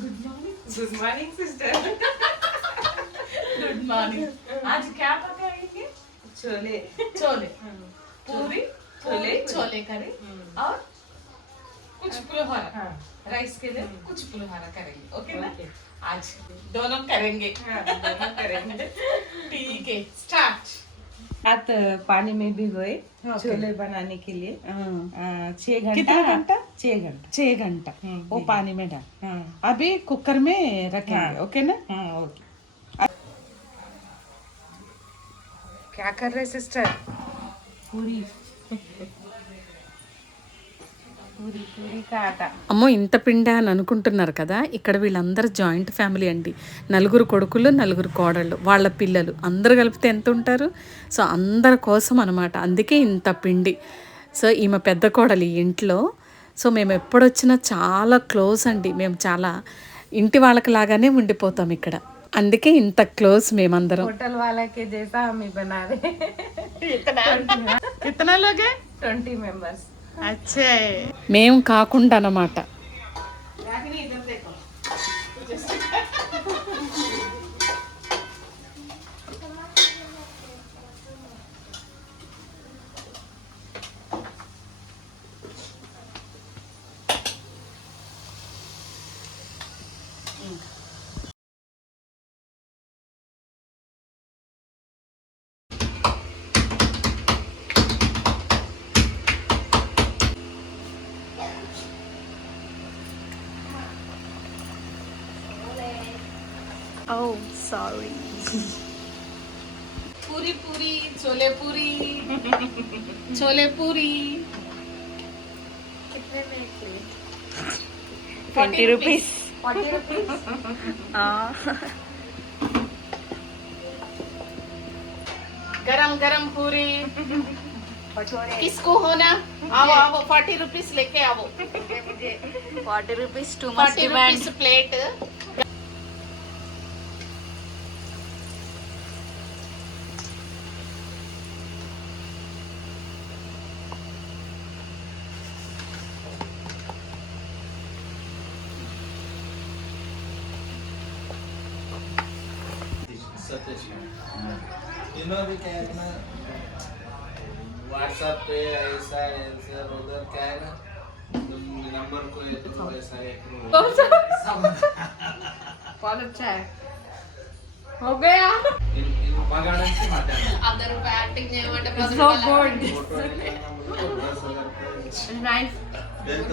Good morning sister. Good morning. आज क्या पकाएंगे? छोले। छोले पूरी, छोले छोले करी और कुछ पुलिहोरा। हाँ। राइस के लिए कुछ पुलिहोरा करेंगे, ओके ना? ओके। आज दोनों करेंगे। हाँ, दोनों करेंगे। ठीक है, स्टार्ट। रात पानी में भिगोए ओके। छोले बनाने के लिए 6 घंटा। कितना घंटा? 6 घंटा। 6 घंटा वो ठीक है। पानी में डाल। हाँ अभी कुकर में रखेंगे, हाँ। ओके ना? हाँ ओके। क्या कर रहे सिस्टर? पूरी पूरी पूरी का आटा। అమ్మో ఇంత పిండా అని అనుకుంటున్నారు కదా, ఇక్కడ వీళ్ళందరూ జాయింట్ ఫ్యామిలీ అండి. నలుగురు కొడుకులు, నలుగురు కోడళ్ళు, వాళ్ళ పిల్లలు అందరు కలిపితే ఎంత ఉంటారు? సో అందరి కోసం అనమాట, అందుకే ఇంత పిండి. సో ఈమె పెద్ద కోడలు ఈ ఇంట్లో. సో మేము ఎప్పుడొచ్చినా చాలా క్లోజ్ అండి, మేము చాలా ఇంటి వాళ్ళకి లాగానే ఉండిపోతాం ఇక్కడ, అందుకే ఇంత క్లోజ్ మేమందరం. होटल वाला के जैसा हम ही बना रहे। कितना लोग हैं? 20 मेंबर्स। अच्छे। మేము కాకుండా అన్నమాట. Oh, sorry. पूरी पूरी, छोले पूरी, छोले पूरी। कितने में एक प्लेट? 20 रुपीस। 40 rupees? हाँ। गरम गरम पूरी भटूरे। किसको होना? आओ आओ, 40 रुपीस लेके आओ। मुझे 40 rupees too much 40 demand. Rupees plate. Satish तीनों भी क्या है ना, व्हाट्सएप पे ऐसा ऐसा उधर क्या है ना, तुम नंबर को ये तो ऐसा बहुत अच्छा है। हो गया। మగాడానికి మాట్లాడాలి. అందరూ యాక్టింగ్ చేయమంటే So good. Photo 10,000 Nice.